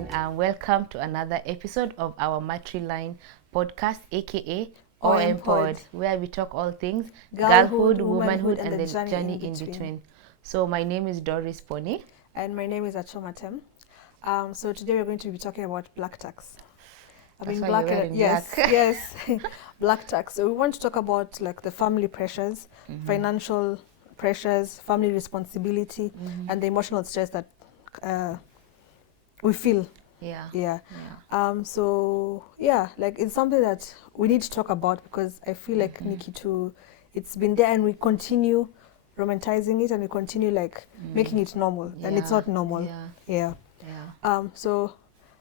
Matriline, and welcome to another episode of our Matriline podcast, aka OM Pod, where we talk all things girlhood, womanhood, and the journey in between. So my name is Doris Pony. And my name is Achomatem. So today we're going to be talking about black tax. Yes, black tax. So we want to talk about like the family pressures, financial pressures, family responsibility, and the emotional stress that we feel. So like it's something that we need to talk about because I feel like Nikki too, it's been there and we continue romanticizing it and we continue like making it normal and it's not normal. So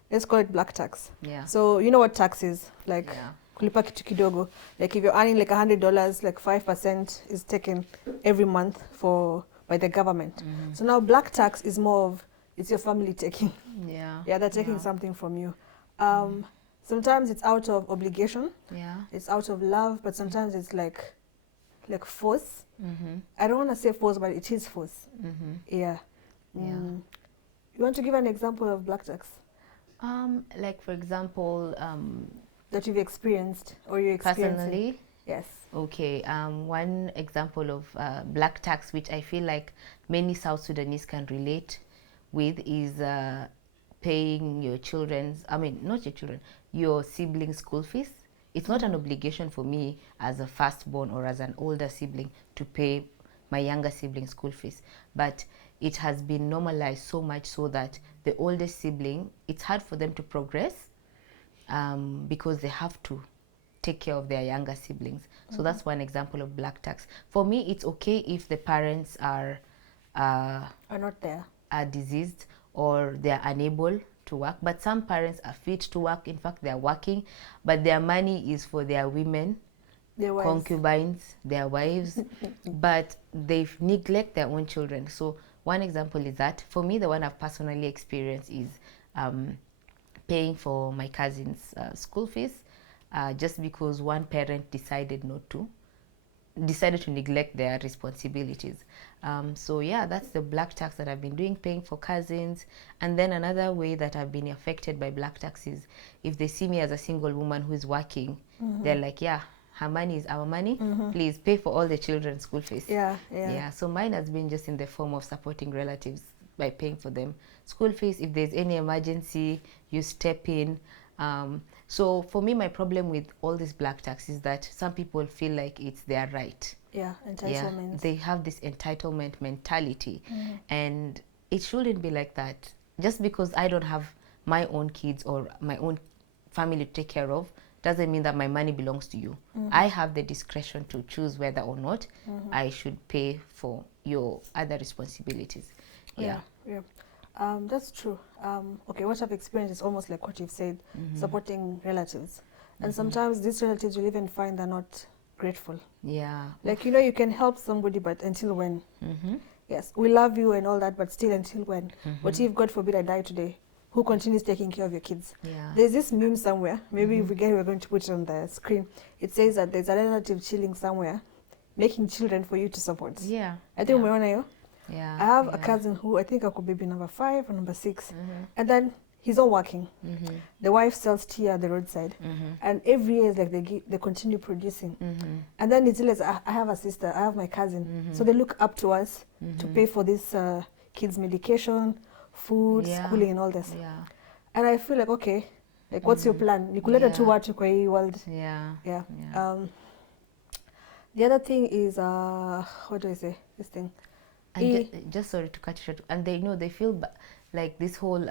let's call it black tax. So you know what tax is? Like kulipa kitu kidogo. Like if you're earning like $100, like 5% is taken every month by the government. So now black tax is more of it's your family taking. They're taking something from you. Sometimes it's out of obligation. It's out of love, but sometimes it's like force. I don't want to say force, but it is force. You want to give an example of black tax? Like for example, that you've experienced or you experienced personally. Yes. Okay. One example of black tax, which I feel like many South Sudanese can relate with, is paying your your siblings' school fees. It's not an obligation for me as a firstborn or as an older sibling to pay my younger sibling's school fees, but it has been normalized so much so that the oldest sibling, it's hard for them to progress because they have to take care of their younger siblings. So that's one example of black tax. For me, it's okay if the parents are not there, are diseased or they're unable to work, but some parents are fit to work. In fact, they're working, but their money is for their women, their wives, concubines, their wives, but they neglect their own children. So one example is that. For me, the one I've personally experienced is paying for my cousin's school fees just because one parent decided to neglect their responsibilities. So that's the black tax that I've been doing, paying for cousins. And then another way that I've been affected by black tax is if they see me as a single woman who is working, they're like, her money is our money. Please pay for all the children's school fees. So mine has been just in the form of supporting relatives by paying for them school fees. If there's any emergency, you step in. So for me, my problem with all this black tax is that some people feel like it's their right. Entitlement. They have this entitlement mentality, and it shouldn't be like that. Just because I don't have my own kids or my own family to take care of doesn't mean that my money belongs to you. I have the discretion to choose whether or not I should pay for your other responsibilities. That's true. Okay, what I've experienced is almost like what you've said, supporting relatives. And sometimes these relatives will even find they're not grateful. Like, you can help somebody, but until when? Yes, we love you and all that, but still until when? What if, God forbid, I die today? Who continues taking care of your kids? There's this meme somewhere. Maybe if we get it, we're going to put it on the screen. It says that there's a relative chilling somewhere, making children for you to support. I think umeona I have a cousin who I think I could be number 5 or number 6, and then he's not working. The wife sells tea at the roadside, and every year it's like they continue producing. And then it's like I have a sister, I have my cousin, so they look up to us to pay for this kids' medication, food, schooling, and all this. And I feel like, okay, like what's your plan? Nikuleta tu watu kwa hii world. The other thing is what do I say? This thing. And just sorry to cut you short. And they feel like this whole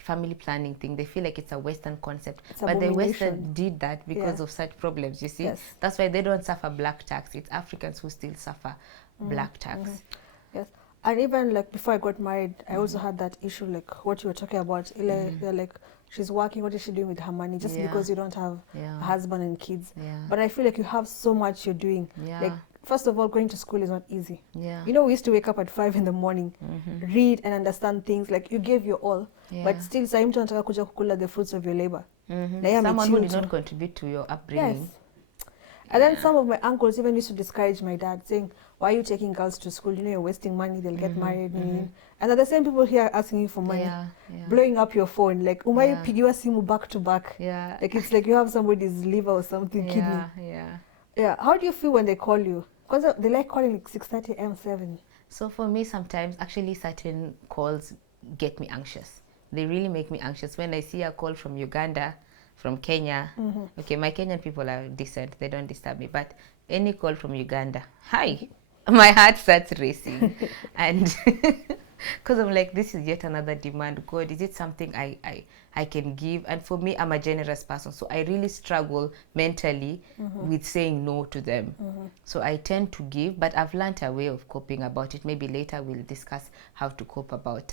family planning thing, they feel like it's a Western concept. But the Western did that because of such problems, you see. That's why they don't suffer black tax. It's Africans who still suffer black tax. Yes. And even like before I got married, I also had that issue, like what you were talking about. They're like, she's working, what is she doing with her money? Just because you don't have a husband and kids. But I feel like you have so much you're doing. Like, first of all, going to school is not easy. We used to wake up at 5 in the morning, read and understand things. Like, you gave your all, but still, saa mtu anataka kuja kukula the fruits of your labor. Someone who did not contribute to your upbringing. And then some of my uncles even used to discourage my dad, saying, why are you taking girls to school? You know, you're wasting money, they'll get married. And are the same people here asking you for money, blowing up your phone. Like, umai pigiwa simu back to back. Yeah. Like, it's like you have somebody's liver or something, kidney. Yeah. How do you feel when they call you? Because they like calling like 6:30 a.m., 7. So for me, sometimes actually certain calls get me anxious. They really make me anxious. When I see a call from Uganda, from Kenya, okay, my Kenyan people are decent. They don't disturb me. But any call from Uganda, hi, my heart starts racing. And because I'm like, this is yet another demand. God, is it something I can give? And for me, I'm a generous person. So I really struggle mentally with saying no to them. So I tend to give, but I've learned a way of coping about it. Maybe later we'll discuss how to cope about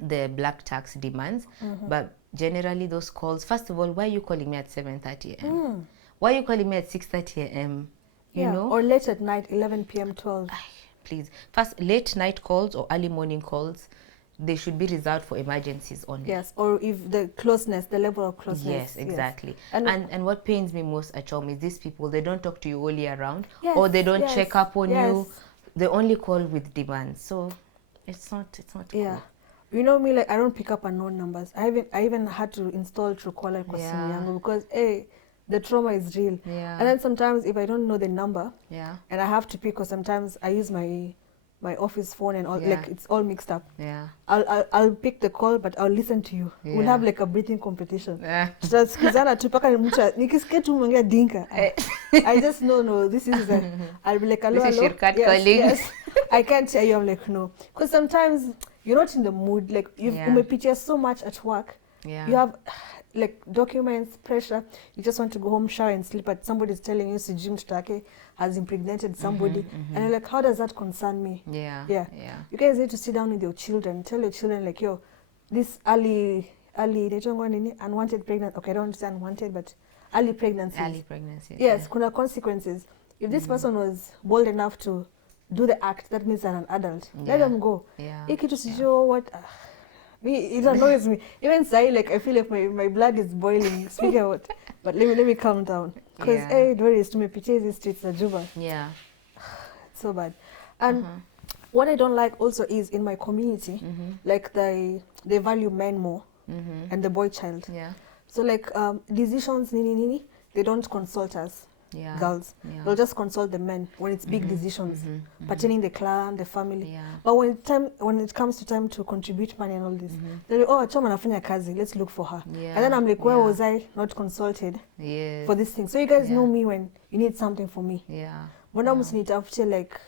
the black tax demands. But generally those calls, first of all, why are you calling me at 7:30 a.m.? Why are you calling me at 6:30 a.m.? You know? Or late at night, 11 p.m., 12. Please. First, late night calls or early morning calls, they should be reserved for emergencies only. Yes, or if the closeness, the level of closeness. Yes, exactly. Yes. And what pains me most at home is these people, they don't talk to you all year round, or they don't check up on you. They only call with demands. So it's not cool. You know me, like I don't pick up unknown numbers. I even had to install Truecaller kwa simu yangu because the trauma is real. And then sometimes if I don't know the number, and I have to pick, because sometimes I use my office phone and all, like it's all mixed up. I'll pick the call, but I'll listen to you. We'll have like a breathing competition. Tutasikizana tu paka nikisikia tu mwongea dinka. I just no, this is I'll be like, hello, this is Shirkat calling. Yes. I can't tell you, I'm like, no. Because sometimes you're not in the mood, like you've umepitia so much at work. You have like documents, pressure, you just want to go home, shower and sleep, but somebody's telling you Sijim Tutake has impregnated somebody, and you're like, how does that concern me? You guys need to sit down with your children, tell your children like, yo, this early unwanted pregnancy, okay, I don't understand unwanted, but early pregnancy. Yes, kuna consequences. If this person was bold enough to do the act, that means they're an adult. Let them go. What? It annoys me. Even say, like, I feel like my blood is boiling. Speaking about, but let me calm down. Because it worries to me. Picture these streets of Juba. It's so bad. And what I don't like also is in my community, like they value men more and the boy child. So like decisions, they don't consult us. Girls, they'll just consult the men when it's big decisions pertaining the clan, the family. But when it comes to time to contribute money and all this, they'll be, oh, choma nafanya kazi, let's look for her. And then I'm like, where was I not consulted for this thing? So you guys know me when you need something for me. When I almost need to like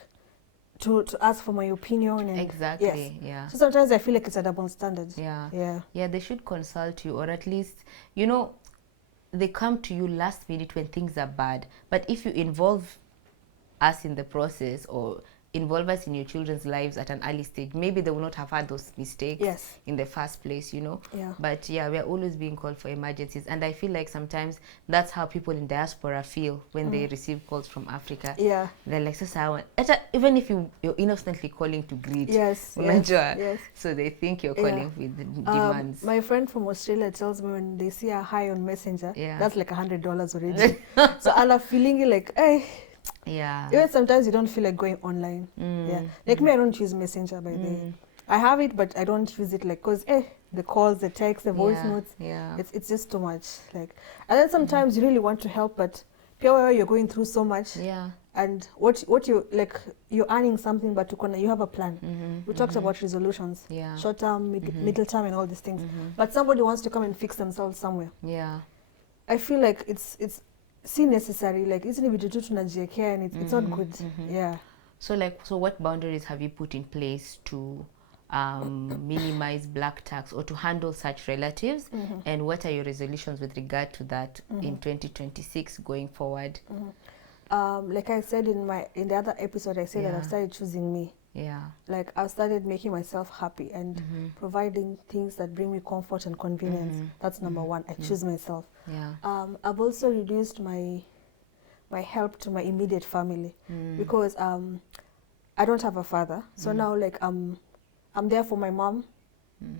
to ask for my opinion and exactly. So sometimes I feel like it's a double standard. They should consult you, or at least, you know, they come to you last minute when things are bad. But if you involve us in the process, or involve us in your children's lives at an early stage, maybe they will not have had those mistakes in the first place, you know. But we are always being called for emergencies, and I feel like sometimes that's how people in diaspora feel when they receive calls from Africa. They're like, even if you're innocently calling to greet, so they think you're calling with demands. My friend from Australia tells me when they see a high on Messenger, that's like $100 already. So I'm feeling like, hey. Even sometimes you don't feel like going online. Like me, I don't use Messenger by the way. I have it, but I don't use it like, cause the calls, the texts, the voice notes, it's just too much. Like, and then sometimes you really want to help, but you're going through so much. And what you like, you're earning something, but you have a plan. We talked about resolutions, short term, middle term, and all these things. But somebody wants to come and fix themselves somewhere. I feel like it's necessary, like isn't it tunajiekea, and it's not good. So what boundaries have you put in place to minimize black tax or to handle such relatives, and what are your resolutions with regard to that in 2026 going forward? Like I said in the other episode, I said that I've started choosing me. Like I've started making myself happy and providing things that bring me comfort and convenience. That's number one. I choose myself. I've also reduced my help to my immediate family because I don't have a father. So now like I'm there for my mom.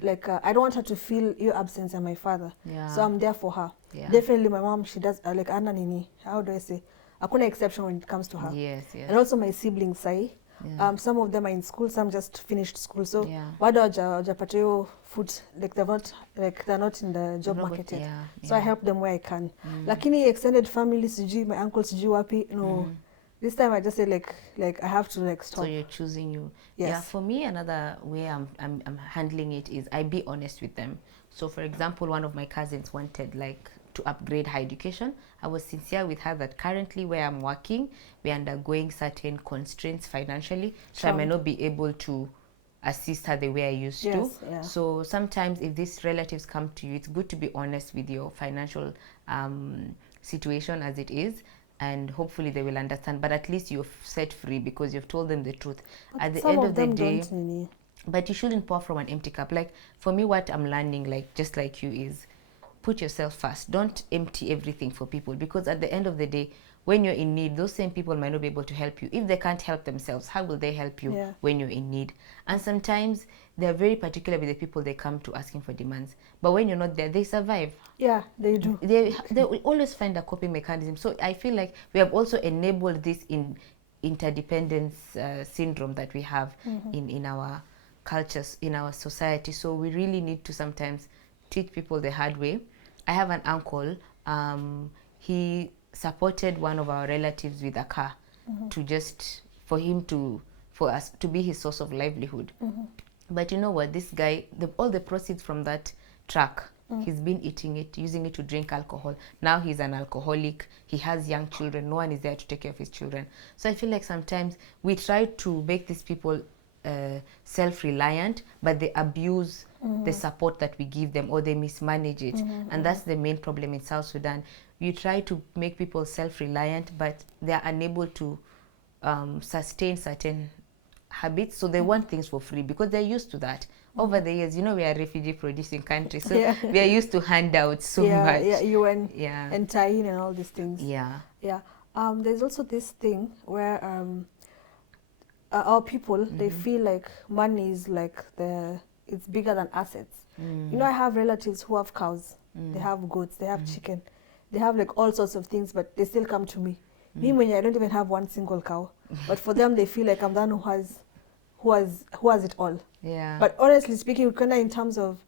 Like I don't want her to feel your absence and my father. So I'm there for her. Definitely my mom, she does like Anna Nini. How do I say? hakuna exception when it comes to her. Yes, yes. And also my siblings sai, Yeah. some of them are in school, some just finished school, so Yeah. bado hawajapata hiyo food, like they're not in the job market yet. Yeah, So I help them where I can. Lakini extended family sijui, my uncle sijui wapi, no. This time I just say like I have to like stop. So you're choosing you. Yes. Yeah, for me, another way I'm handling it is I be honest with them. So for example, one of my cousins wanted like to upgrade her education. I was sincere with her that currently where I'm working, we're undergoing certain constraints financially. So I may not be able to assist her the way I used to. Yeah. So sometimes if these relatives come to you, it's good to be honest with your financial situation as it is, and hopefully they will understand, but at least you're set free because you've told them the truth. But at the some end of of the them day, don't. but you shouldn't pour from an empty cup. Like for me, what I'm learning, like just like you, is put yourself first. Don't empty everything for people, because at the end of the day, when you're in need, those same people might not be able to help you. If they can't help themselves, how will they help you when you're in need? And sometimes they're very particular with the people they come to asking for demands. But when you're not there, they survive. Yeah, they do. They will always find a coping mechanism. So I feel like we have also enabled this interdependence syndrome that we have in our cultures, in our society. So we really need to sometimes teach people the hard way. I have an uncle, he supported one of our relatives with a car for us to be his source of livelihood. But you know what, this guy, all the proceeds from that truck, he's been eating it, using it to drink alcohol. Now he's an alcoholic. He has young children. No one is there to take care of his children. So I feel like sometimes we try to make these people self-reliant, but they abuse the support that we give them, or they mismanage it. And that's the main problem in South Sudan. You try to make people self-reliant, but they are unable to sustain certain habits, so they want things for free because they're used to that. Over the years, you know, we are a refugee producing country, so we are used to handouts so much. Yeah, UN and tie-in and all these things. Yeah. There's also this thing where our people, they feel like money is like it's bigger than assets. You know, I have relatives who have cows, they have goats, they have chicken, they have like all sorts of things, but they still come to me. Me, when I don't even have one single cow, but for them, they feel like I'm the one who has it all. Yeah. But honestly speaking, in terms of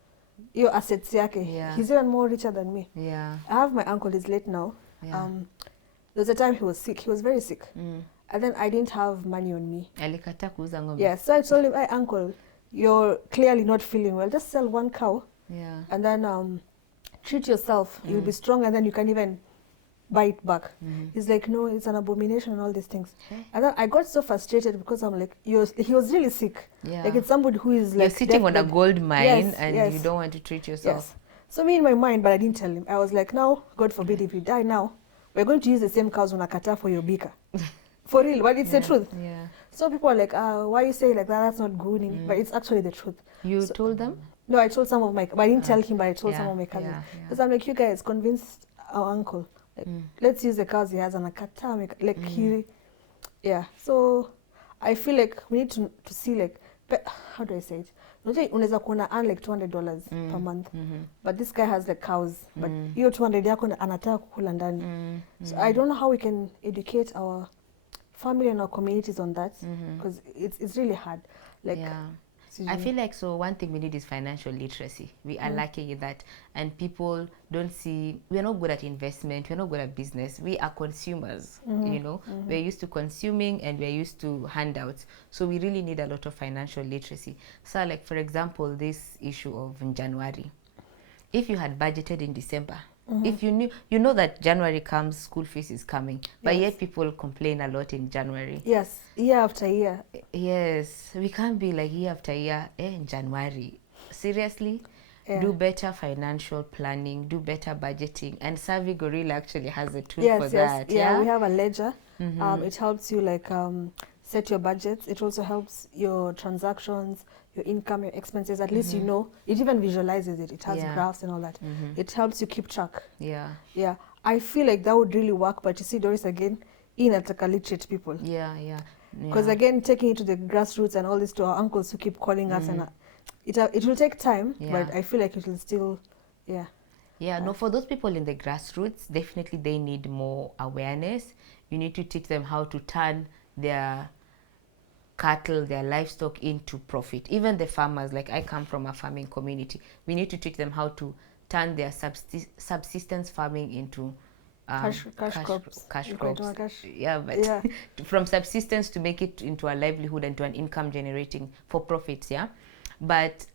your assets, he's even more richer than me. Yeah. I have my uncle, he's late now. Yeah. There was a time he was sick. He was very sick. And then I didn't have money on me. Yeah, so I told him, hey, uncle, you're clearly not feeling well. Just sell one cow. Yeah. And then treat yourself. You'll be strong, and then you can even buy it back. He's like, no, it's an abomination and all these things. And then I got so frustrated because I'm like, he was really sick. Yeah. Like, it's somebody who is like, you're sitting on a gold mine, and you don't want to treat yourself. Yes. So me in my mind, but I didn't tell him. I was like, now, God forbid, if you die now, we're going to use the same cows unakata for your bika. For real, but it's the truth. Yeah. So people are like, why you say like that? That's not good. But it's actually the truth. You told them? No, I told some of my, but I didn't tell him, but I told some of my cousins. Because I'm like, you guys convinced our uncle. Like, let's use the cows he has and akata. Like So I feel like we need to see like, how do I say it? Unaweza kuona earn like $200 per month, but this guy has like cows, but hiyo 200 yako anataka kukula ndani. So I don't know how we can educate our family and our communities on that, because it's really hard. Like, I feel like, so one thing we need is financial literacy. We are lacking in that, and people don't see, we're not good at investment, we're not good at business, we are consumers. You know, we're used to consuming and we're used to handouts, so we really need a lot of financial literacy. So like, for example, this issue of January, if you had budgeted in December, if you know that January comes, school fees is coming, but yet people complain a lot in January. Yes, year after year. Yes, we can't be like year after year, in January. Seriously? Do better financial planning, do better budgeting, and Savvy Gorilla actually has a tool for that. Yeah, we have a ledger. It helps you like set your budgets. It also helps your transactions, your income, your expenses. At least you know, it even visualizes it. It has graphs and all that. It helps you keep track. Yeah. I feel like that would really work, but you see, Doris, again, inataka literate people. Because again, taking it to the grassroots and all this, to our uncles who keep calling us, and it will take time, but I feel like it will still, no, for those people in the grassroots, definitely they need more awareness. You need to teach them how to turn their cattle, their livestock into profit. Even the farmers, like I come from a farming community, we need to teach them how to turn their subsistence farming into cash crops. Cash crops. Yeah, but Yeah. from subsistence to make it into a livelihood and to an income generating for profits. Yeah, but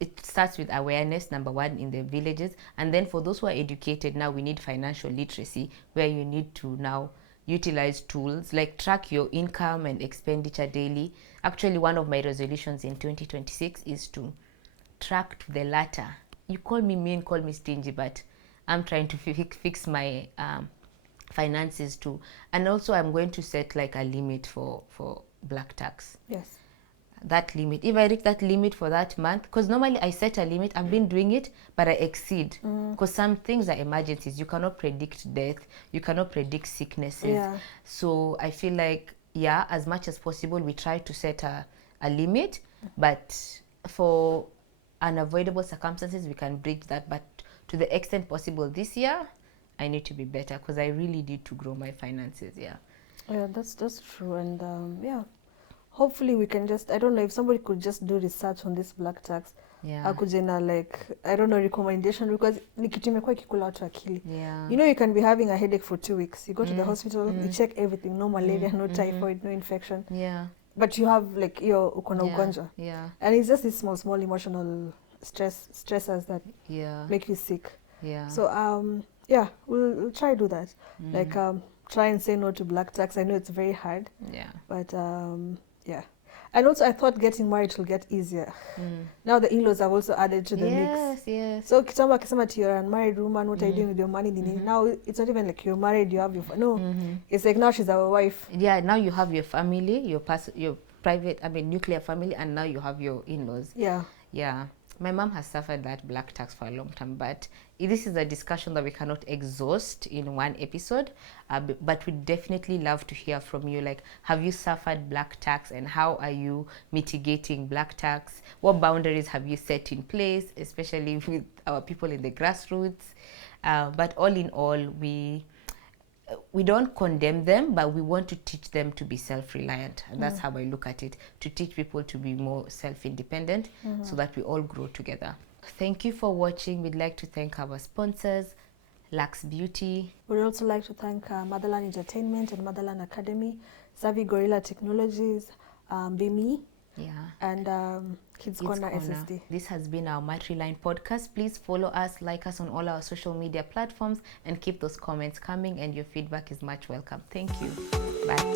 it starts with awareness, number one, in the villages, and then for those who are educated, now we need financial literacy, where you need to now utilize tools like track your income and expenditure daily. Actually, one of my resolutions in 2026 is to track to the latter. You call me mean, call me stingy, but I'm trying to fix my finances too. And also I'm going to set like a limit for black tax. Yes. That limit, if I reach that limit for that month, because normally I set a limit, I've been doing it, but I exceed, because some things are emergencies. You cannot predict death, you cannot predict sicknesses. Yeah. So I feel like, yeah, as much as possible we try to set a limit, but for unavoidable circumstances we can bridge that. But to the extent possible this year, I need to be better, because I really need to grow my finances. Yeah, that's true. And yeah, hopefully we can just, I don't know, if somebody could just do research on this black tax, akuje like, I don't know, recommendation, because ni kitu imekuwa ikikula watu akili. You know, you can be having a headache for 2 weeks, you go to the hospital, you check everything, no malaria, no typhoid, no infection, but you have like uko na ugonjwa, and it's just these small emotional stressors that make you sick. So yeah, we'll try to do that. Like try and say no to black tax. I know it's very hard, but yeah. And also I thought getting married will get easier. Now the in-laws have also added to the mix. So kitambo akisema you're a married woman, what are you doing with your money? Now it's not even like you're married, you have your it's like now she's our wife. Now you have your family, your private, nuclear family, and now you have your in-laws. My mom has suffered that black tax for a long time, but this is a discussion that we cannot exhaust in one episode, but we definitely love to hear from you. Like, have you suffered black tax, and how are you mitigating black tax? What boundaries have you set in place, especially with our people in the grassroots? But all in all, we don't condemn them, but we want to teach them to be self-reliant. And that's how I look at it, to teach people to be more self-independent, so that we all grow together. Thank you for watching. We'd like to thank our sponsors, Lux Beauty. We'd also like to thank Motherland Entertainment and Motherland Academy, Savvy Gorilla Technologies, BME, and Kids Corner SSD. This has been our Matriline podcast. Please follow us, like us on all our social media platforms, and keep those comments coming, and your feedback is much welcome. Thank you. Bye.